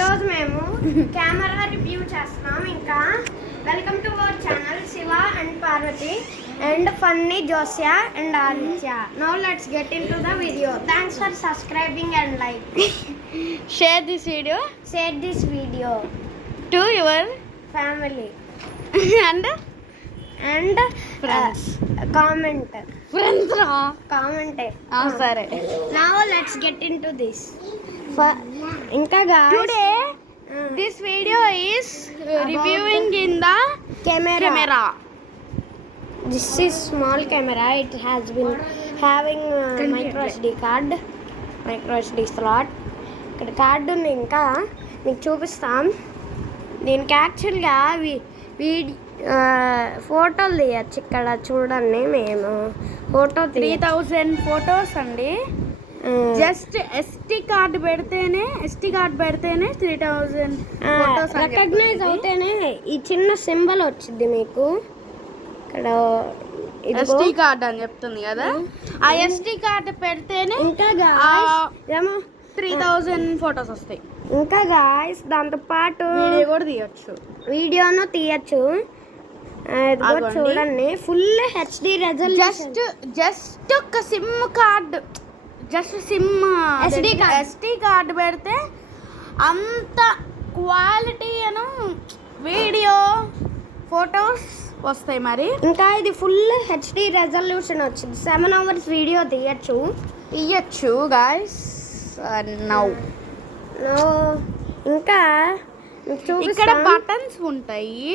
ఈరోజు మేము camera review చేస్తున్నాం. ఇంకా welcome to our channel Shiva and Parvathi and funny జోస్యా and Aditya. Now let's get in to the video. Thanks for subscribing and like. Share this video share this video to your family and and friends. Comment Friends ra. కామెంటే. సరే. Now let's get in to this. ఇంకా Today this video is reviewing in the camera. This is small camera. It has been having micro SD card, micro SD slot. ఇక్కడ card ఉంది. ఇంకా మీకు చూపిస్తాం. దీనికి యాక్చువల్గా ఫోటోలు తీయచ్చు. ఇక్కడ చూడండి, మేము ఫోటో 3000 ఫొటోస్ అండి. జస్ట్ ఎస్టీ కార్డ్ పెడితేనే 3000 ఫొటోస్ రికగ్నైజ్ అవుతేనే ఈ చిన్న సింబల్ వచ్చింది మీకు. ఇక్కడ ఎస్టీ కార్డ్ అని చెప్తుంది కదా, ఆ ఎస్టీ కార్డ్ పెడితేనే ఇంకా ఏమో 3000 ఫొటోస్ వస్తాయి. ఇంకా గాయస్ దాంతో పాటు వీడియో కూడా తీయచ్చు, వీడియోను తీయచ్చు. ఇది కూడా చూడండి, ఫుల్ హెచ్డి రెజల్యూషన్. జస్ట్ ఒక సిమ్ కార్డ్, ఎస్టీ కార్డ్ పెడితే అంత క్వాలిటీ అను వీడియో ఫొటోస్ వస్తాయి. మరి ఇంకా ఇది ఫుల్ హెచ్డి రెజల్యూషన్ వచ్చింది. 7 hours వీడియో తీయచ్చు గాయస్. నౌ ఇంకా ఇక్కడ బటన్స్ ఉంటాయి.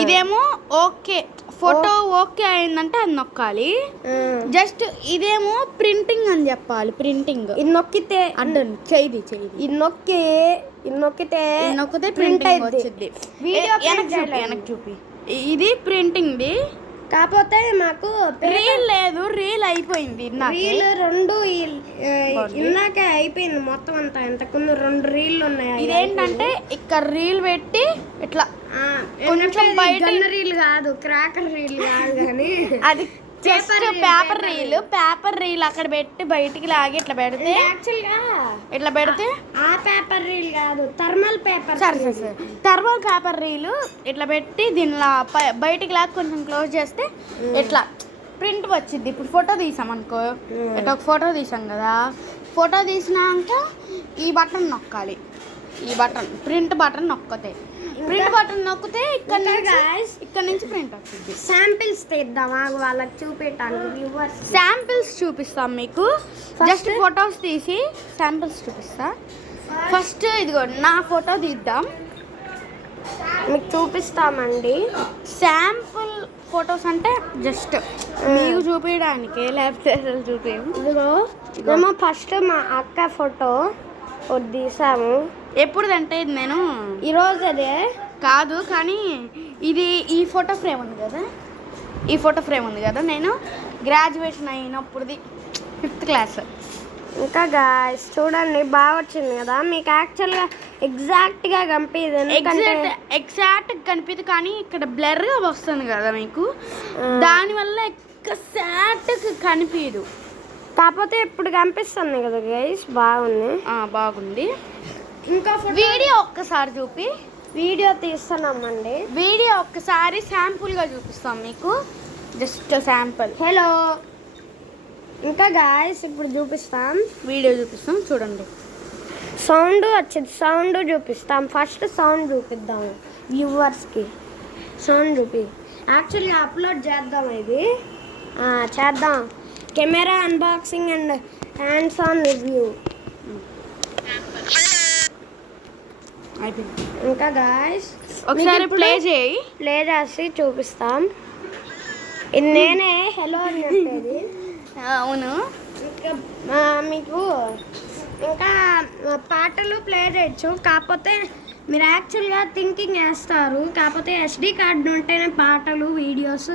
ఇదేమో ఓకే, ఫోటో ఓకే అయిందంటే అది నొక్కాలి. జస్ట్ ఇదేమో ప్రింటింగ్ అని చెప్పాలి. ప్రింటింగ్ ఇది నొక్కితే అడ్డను చేయి ఇది నొక్కితే ప్రింట్ వచ్చింది. వెనక్కి చూపి ఇది ప్రింటింగ్. కాకపోతే మాకు రీల్ లేదు, రీల్ అయిపోయింది. రీల్ 2 ఇందాకే అయిపోయింది మొత్తం అంతా. ఇంతకుముందు 2 రీళ్ళు ఉన్నాయి. ఇదేంటంటే ఇక్కడ రీల్ పెట్టి ఇట్లా కొంచెం బయట రీల్ కాదు, క్రాకర్ రీల్ కాదు కానీ అది జస్ట్ పేపర్ రీల్ అక్కడ పెట్టి బయటికి లాగి ఇట్లా పెడితే, యాక్చువల్గా ఇట్లా పెడితే ఆ పేపర్ రీల్ కాదు, thermal paper. Thermal paper reel ఇట్లా పెట్టి దీనిలో బయటికి లాగి కొంచెం క్లోజ్ చేస్తే ఇట్లా ప్రింట్ వచ్చింది. ఇప్పుడు ఫోటో తీసాం అనుకో, ఇట్లా ఒక ఫోటో తీసాం కదా, ఫోటో తీసినాక ఈ బటన్ నొక్కాలి. ఈ బటన్ ప్రింట్ బటన్ నొక్కితే ఇక్కడ నుంచి ప్రింట్ వస్తుంది. శాంపిల్స్ తీద్దామా వాళ్ళకి చూపించడానికి, వ్యూవర్స్ శాంపిల్స్ చూపిస్తాం మీకు. జస్ట్ ఫొటోస్ తీసి శాంపిల్స్ చూపిస్తా. ఫస్ట్ ఇదిగో నా ఫోటో తీద్దాం, మీకు చూపిస్తామండి. శాంపుల్ ఫొటోస్ అంటే జస్ట్ మీకు చూపించడానికి, లేకపోతే చూపించాము. ఇదిగో మేము ఫస్ట్ మా అక్క ఫోటో తీసాము. ఎప్పుడుదంటే ఇది నేను ఈరోజు అదే కాదు, కానీ ఇది ఈ ఫోటో ఫ్రేమ్ ఉంది కదా, నేను గ్రాడ్యుయేషన్ అయినప్పుడుది, 5th క్లాస్. ఇంకా గాయ్స్ చూడండి, బాగా వచ్చింది కదా. మీకు యాక్చువల్గా ఎగ్జాక్ట్గా కనిపిదు కానీ ఇక్కడ బ్లర్గా వస్తుంది కదా మీకు, దానివల్ల ఎగ్జాక్ట్ కనిపించదు. కాకపోతే ఇప్పుడు కనిపిస్తుంది కదా గైస్, బాగుంది. ఇంకా వీడియో ఒక్కసారి చూపి, వీడియో తీస్తున్నామండి. వీడియో ఒక్కసారి శాంపుల్గా చూపిస్తాం మీకు, జస్ట్ శాంపుల్. హలో. ఇంకా గాయస్ ఇప్పుడు చూపిస్తాం, వీడియో చూపిస్తాం చూడండి. సౌండ్ వచ్చింది, సౌండ్ చూపిస్తాం. ఫస్ట్ సౌండ్ చూపిద్దాం వ్యూవర్స్కి. సౌండ్ యాక్చువల్గా అప్లోడ్ చేద్దాం. ఇది చేద్దాం. Camera unboxing and hands on review. ఇంకా గాయస్ ఒకసారి ప్లే చేసి చూపిస్తాం. ఇది నేనే హలో అని చెప్పేది. అవును. ఇంకా మీకు ఇంకా పాటలు ప్లే చేయొచ్చు. కాకపోతే మీరు యాక్చువల్గా థింకింగ్ వేస్తారు. కాకపోతే SD కార్డు ఉంటేనే పాటలు, వీడియోస్,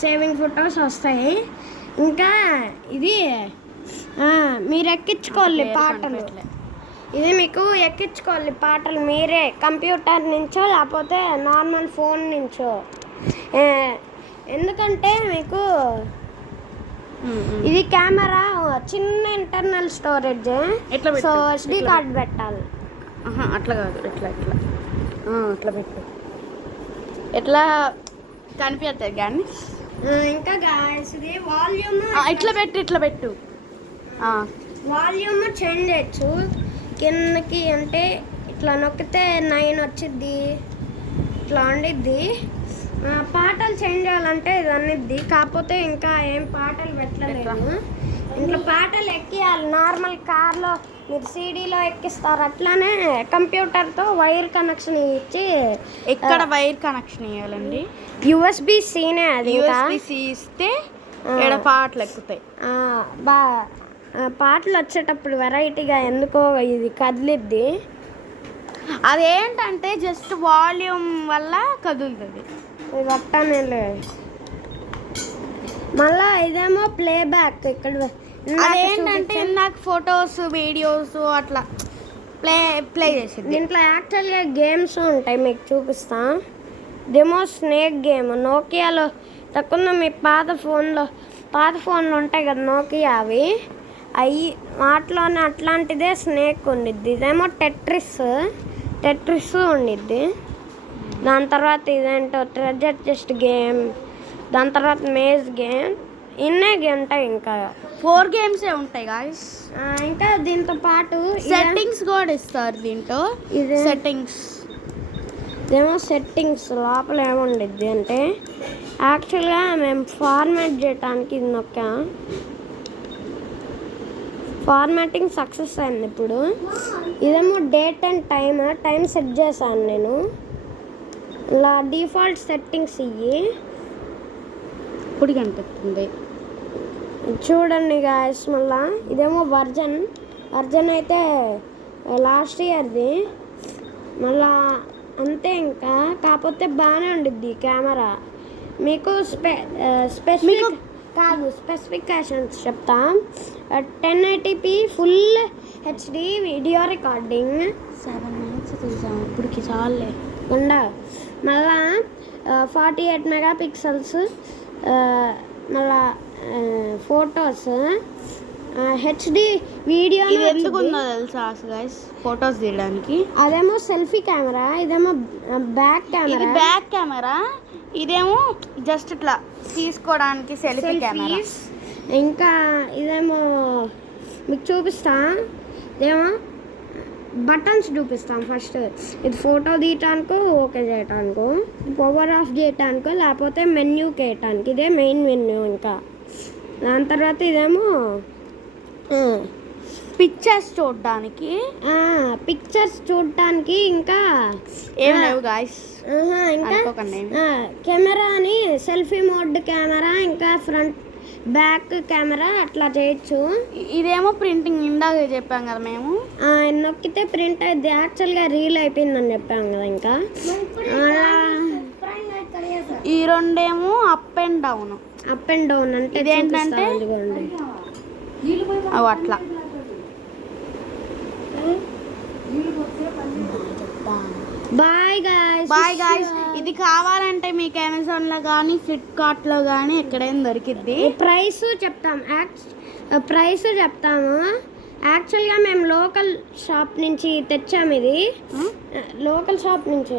సేవింగ్ ఫొటోస్ వస్తాయి. ఇంకా ఇది మీరు ఎక్కించుకోవాలి పాటలు. ఇది మీకు ఎక్కించుకోవాలి పాటలు మీరే, కంప్యూటర్ నుంచో లేకపోతే నార్మల్ ఫోన్ నుంచో. ఎందుకంటే మీకు ఇది కెమెరా చిన్న internal storage, so SD card పెట్టాలి. అట్లా కాదు, ఇట్లా ఇట్లా అట్లా పెట్టు, ఎట్లా కనిపిస్తుంది కానీ. ఇంకా గాయస్ ఇది వాల్యూమ్ ఇట్లా పెట్టు వాల్యూమ్ చేంజ్ చేయొచ్చు కిందకి. అంటే ఇట్లా నొక్కితే 9 వచ్చిద్ది, ఇట్లా ఉండిద్ది. పాటలు చేంజ్ చేయాలంటే ఇది అన్నిద్ది. కాకపోతే ఇంకా ఏం పాటలు పెట్టలేదు. ఇంట్లో పాటలు ఎక్కియాలి. నార్మల్ కార్లో మీరు సీడీలో ఎక్కిస్తారు, అట్లానే కంప్యూటర్తో వైర్ కనెక్షన్ ఇచ్చి. ఎక్కడ వైర్ కనెక్షన్ ఇవ్వాలండి? USB-Cనే అది. USB-C ఇస్తే ఇక్కడ పాటలు ఎక్కుతాయి. పాటలు వచ్చేటప్పుడు వెరైటీగా ఎందుకో ఇది కదిలిద్ది. అదేంటంటే జస్ట్ వాల్యూమ్ వల్ల కదులుతుంది. ఇది అట్టనే లేదు. మళ్ళా ఇదేమో ప్లేబ్యాక్. ఇక్కడ అదేంటంటే నాకు ఫొటోస్ వీడియోస్ అట్లా ప్లే చేసింది. దీంట్లో యాక్చువల్గా గేమ్స్ ఉంటాయి, మీకు చూపిస్తా. ఇదేమో స్నేక్ గేమ్. నోకియాలో తక్కువ మీ పాత ఫోన్లు ఉంటాయి కదా నోకియా, అవి వాటిలోనే అట్లాంటిదే స్నేక్ ఉండిద్ది. ఇదేమో టెట్రిస్ ఉండిద్ది. దాని తర్వాత ఇదేంటో ట్రెజర్ చెస్ట్ గేమ్, దాని తర్వాత మేజ్ గేమ్. ఇన్నే ఉంటాయి, ఇంకా 4 గేమ్సే ఉంటాయి గాయ్స్. ఇంకా దీంతో పాటు సెట్టింగ్స్ కూడా ఇస్తారు దీంట్లో. ఇది సెట్టింగ్స్, ఇదేమో సెట్టింగ్స్. లోపల ఏముండిద్ది అంటే యాక్చువల్గా మేము ఫార్మాట్ చేయడానికి ఇది నొక్కా. ఫార్మాటింగ్ సక్సెస్ అయింది. ఇప్పుడు ఇదేమో డేట్ అండ్ టైం సెట్ చేశాను నేను. ఇలా డిఫాల్ట్ సెట్టింగ్స్ ఇవి ఇప్పుడు కనిపిస్తుంది చూడండి గాయస్. మళ్ళా ఇదేమో వర్జన్ అయితే లాస్ట్ ఇయర్ది. మళ్ళా అంతే. ఇంకా కాకపోతే బాగానే ఉండిద్ది కెమెరా. మీకు స్పెసిఫికేషన్స్ చెప్తా. 1080p full HD video recording. 7 minutes తీసాం ఇప్పటికి చాలే. మళ్ళా 48 మెగాపిక్సెల్స్. మళ్ళా ఫొటోస్ HD వీడియో. ఇది ఎందుకు ఉందో తెలుసా గైస్? ఫొటోస్ తీయడానికి. అదేమో సెల్ఫీ కెమెరా, ఇదేమో బ్యాక్ కెమెరా. ఇదేమో జస్ట్ ఇట్లా తీసుకోవడానికి సెల్ఫీ కెమెరా. ఇంకా ఇదేమో మీకు చూపిస్తా. ఇదేమో బటన్స్ చూపిస్తాం. ఫస్ట్ ఇది ఫోటో తీయటానికో, ఓకే చేయటానికో, పవర్ ఆఫ్ చేయటానికో, లేకపోతే మెన్యూకి వేయటానికి. ఇదే మెయిన్ మెన్యూ. ఇంకా దాని తర్వాత ఇదేమో పిక్చర్స్ చూడడానికి. ఇంకా ఏం లేవు గాయ్స్. ఇంకా కెమెరా అని సెల్ఫీ మోడ్ కెమెరా, ఇంకా ఫ్రంట్ బ్యాక్ కెమెరా అట్లా చేయొచ్చు. ఇదేమో ప్రింటింగ్. ఇందాక చెప్పాం కదా మేము, నొక్కితే ప్రింట్ అయింది. యాక్చువల్గా రీల్ అయిపోయిందని చెప్పాం కదా. ఇంకా ఈ రెండేమో అప్ అండ్ డౌన్ అంటే ఇదేంటంటే అట్లా. Bye guys. ఇది కావాలంటే మీకు అమెజాన్లో కానీ ఫ్లిప్కార్ట్లో కానీ ఎక్కడైనా దొరికిద్ది. ప్రైస్ చెప్తాము. యాక్చువల్గా మేము లోకల్ షాప్ నుంచి తెచ్చాము. ఇది లోకల్ షాప్ నుంచి.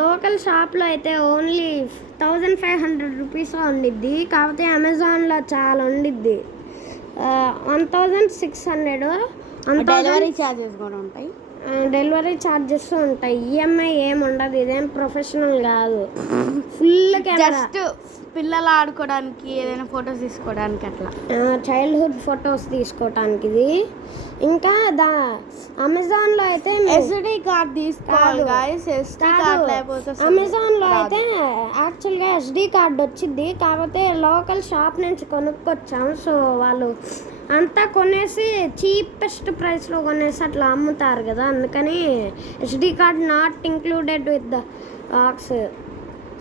లోకల్ షాప్లో అయితే ఓన్లీ 1500 రూపీస్లో ఉండిద్ది. కాకపోతే అమెజాన్లో చాలా ఉండిద్ది. 1600. డెలివరీ ఛార్జెస్ కూడా ఉంటాయి. డెలివరీ ఛార్జెస్ ఉంటాయి. EMI ఏమి ఉండదు. ఇదేం ప్రొఫెషనల్ కాదు. ఫుల్ జస్ట్ పిల్లలు ఆడుకోవడానికి, ఏదైనా ఫొటోస్ తీసుకోవడానికి, అట్లా చైల్డ్హుడ్ ఫొటోస్ తీసుకోవడానికి ఇది. ఇంకా అమెజాన్లో అయితే SD కార్డ్ తీసుకోవాలి గాయ్స్. SD కార్డ్ లేకపోతే అమెజాన్లో అయితే యాక్చువల్గా SD కార్డ్ వచ్చింది. కాకపోతే లోకల్ షాప్ నుంచి కొనుక్కొచ్చాము. సో వాళ్ళు అంతా కొనేసి చీపెస్ట్ ప్రైస్లో కొనేసి అట్లా అమ్ముతారు కదా, అందుకని SD card not included with the box.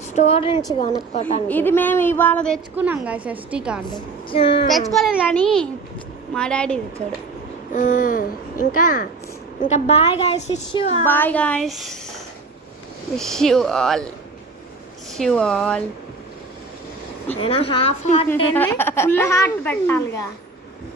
Store నుంచి కొనుక్కోవటానికి. ఇది మేము ఇవాళ తెచ్చుకున్నాం గాయ్స్. SD కార్డు తెచ్చుకోలేదు కానీ మా డాడీ తెచ్చాడు. ఇంకా bye guys. Bye guys. Wish you all. నేను హాఫ్ హార్ట్ ఫుల్ హార్ట్ పెట్టాలిగా.